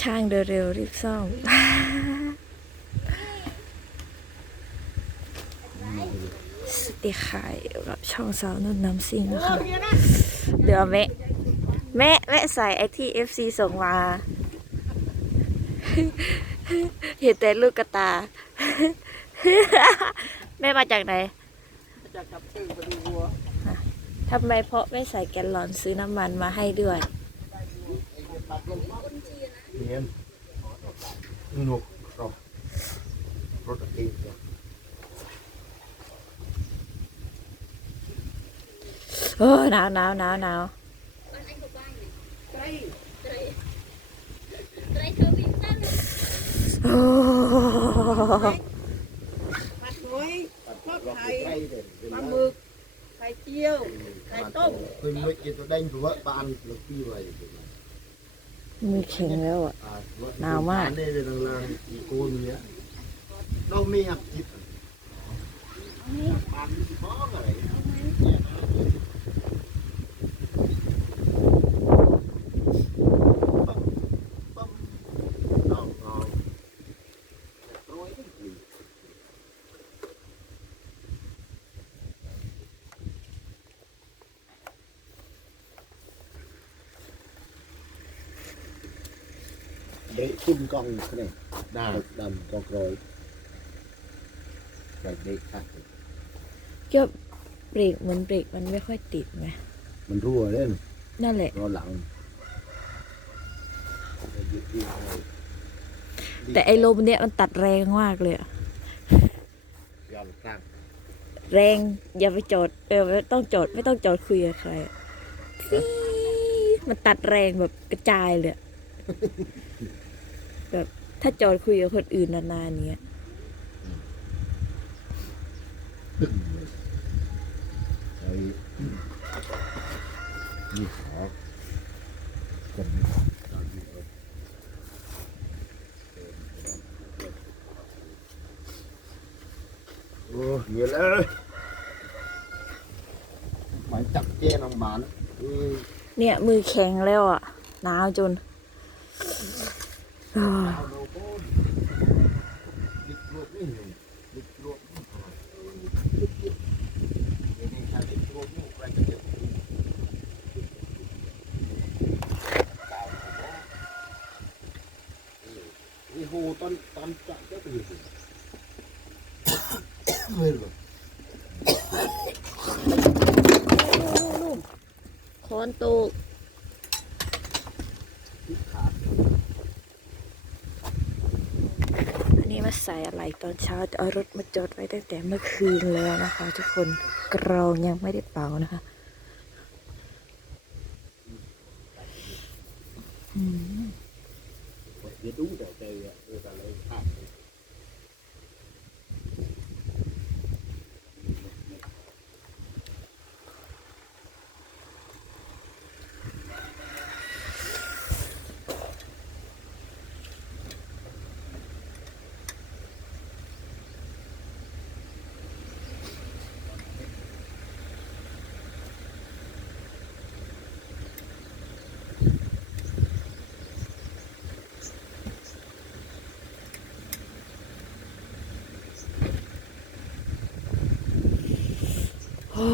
ช่างเร็วๆรีบซ่อมสวัสดีค่ะอยู่กับช่องสาวนุ่นน้ำซิ่งนะคะเดี๋ยวแม่แม่แม่ใส่ไอที่ FC ส่งมา เห็นแต่ลูกกระตา แม่มาจากไหนจะกลับชื่อไปดูวัวทำไมเพราะไม่ใส่แกลลอนซื้อน้ำมันมาให้ด้วย เนียนหนุกรถรถเองเนี่ยโอ้หนาวหนาวหนาวหนาวใก มือแข็งแล้วอะ หนาวมาก เราไม่อยากจิตปานบ้องอะไรเอาเอาร้อยทั้งปี เด็กขึ้นกล้องนี่ได้ดำกองกรอยแบบเด็กค่ะก็เบรกเหมือนเบรกมันไม่ค่อยติดไงมันรั่วเล่นนั่นแหละ รอหลังแต่ไอ้ลมเนี่ยมันตัดแรงมากเลยอะย้อนข้างแรงอย่าไปจอดเออไม่ต้องจอดไม่ต้องจอดคุยกับใครอะฟี๊ดมันตัดแรงแบบกระจายเลยอะ แบบถ้าจอดคุยกับคนอื่นนานๆเนี้ยตึ้งเลยไอ้นี่ขอกันตอนนี้เออโอ้เหนื่อยเลยหมายจับเจ้น้องหมานอืม เนี่ยมือแข็งแล้วอะหนาวจน ตอนตอนจับก็เป็นอย่างนี้เฮ้ยหรอคอนตก ที่ขาด อันนี้มา ใส่อะไรตอนเช้าจะเอารถมาจอดไว้ตั้งแต่เมื่อคืนแล้วนะคะ ทุกคนกรองยังไม่ได้เป่านะคะอืม เดี๋ยวดูแต่ใจอะเออแต่เลยขาด โอ้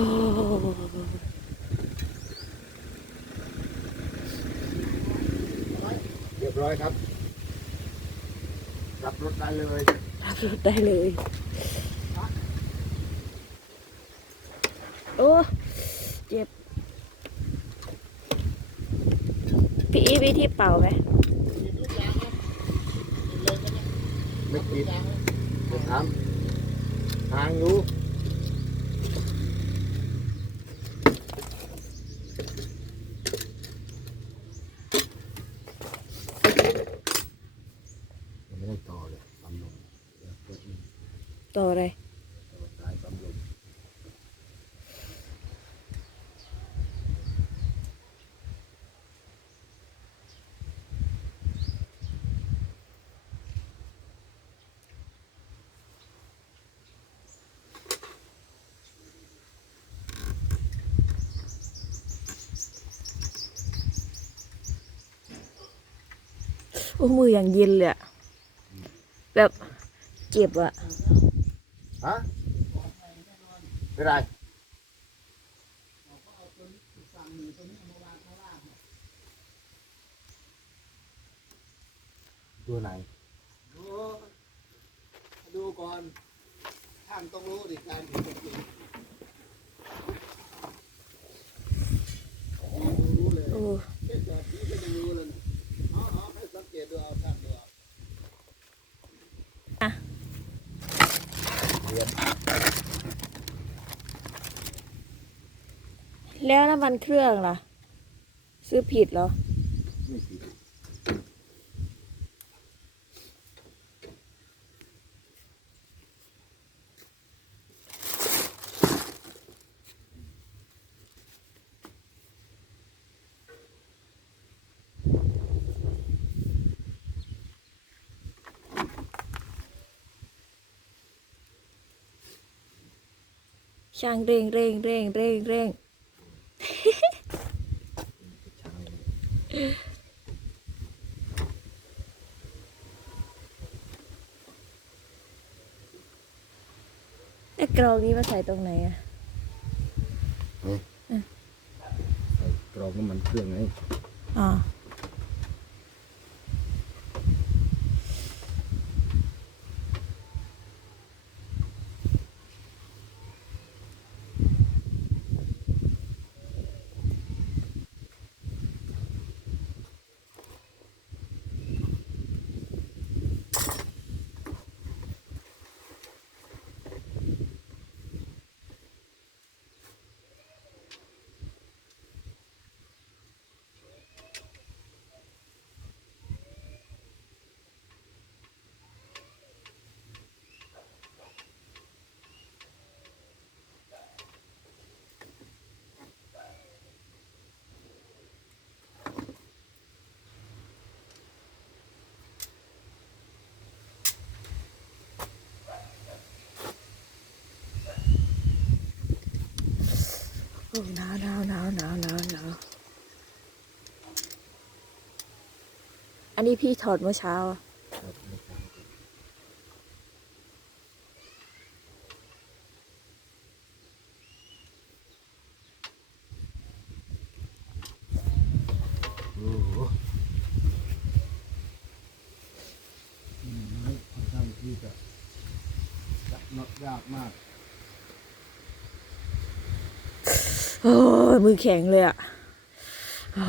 เรียบร้ อยครับ รับรถได้เลยรับรถได้เลย โอ้ เจ็บ พี่อีมีที่เป่าไหม ไม่ติดจะทำทางอยู่ โอ้มืออย่างเย็นเลยอะแบบเจ็บอะฮะเป็นไรตัวไหน ดูดูก่อนท่านต้องรู้ดิการถึงจะกินรู้เลยโอ้แค่จอดนี้ก็จะรู้เลยนะเอา เกตดูเอาท่านดูเอาเรียนแล้วน้ำมันเครื่องล่ะ ซื้อผิดเหรอ ไม่ผิด ช่างเร่งเร่งเร่งเร่งเร่งช่างไอ้กรองนี้มาใส่ตรงไหนอะใส่กรองน้ำมันเครื่องไงอ๋อ หนาวหนาวหนาวหนาวหนาวหนาวอันนี้พี่ถอดเมื่อเช้าโหอืมค่อนข้างที่จะจับน็อตยากมาก โอ้ยมือแข็งเลยอะอ่า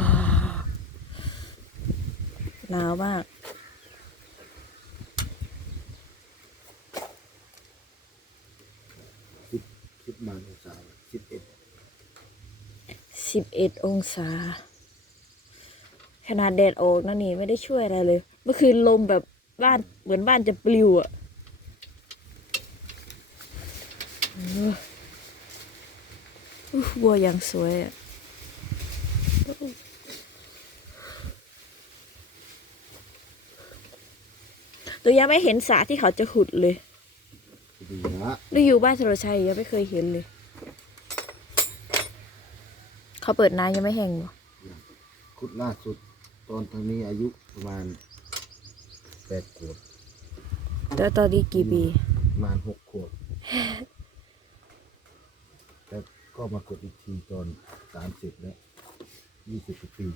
หนาวมากสิบสิบมาองศาสิบเอ็ดสิบเอ็ดองศา ขนาดแดดออกนะนี่ไม่ได้ช่วยอะไรเลย เมื่อคืนลมแบบบ้านเหมือนบ้านจะปลิวอะเอออุ๊ยวัวอย่างสวยอะตัวยังไม่เห็นสระที่เขาจะขุดเลยดีนะดูอยู่บ้านสุรชัยยังไม่เคยเห็นเลย เขาเปิดน้ำยังไม่แห้งบ่คุดล่าสุดตอนทางนี้อายุประมาณแปดขวบแล้วตอนนี้กี่ปี ประมาณหกขวบแล้ว ก็มากดอีกทีตอนสามสิบแล้วยี่สิบปี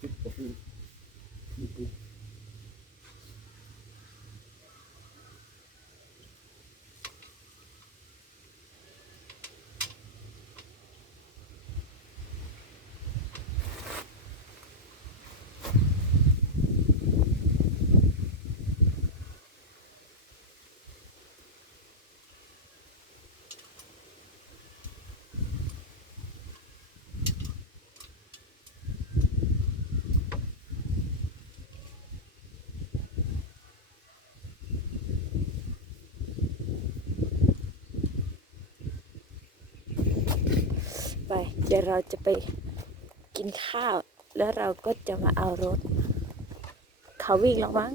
สิบกว่าปี ไป เดี๋ยวเราจะไปกินข้าว แล้วเราก็จะมาเอารถ เขาวิ่งแล้วมั้ง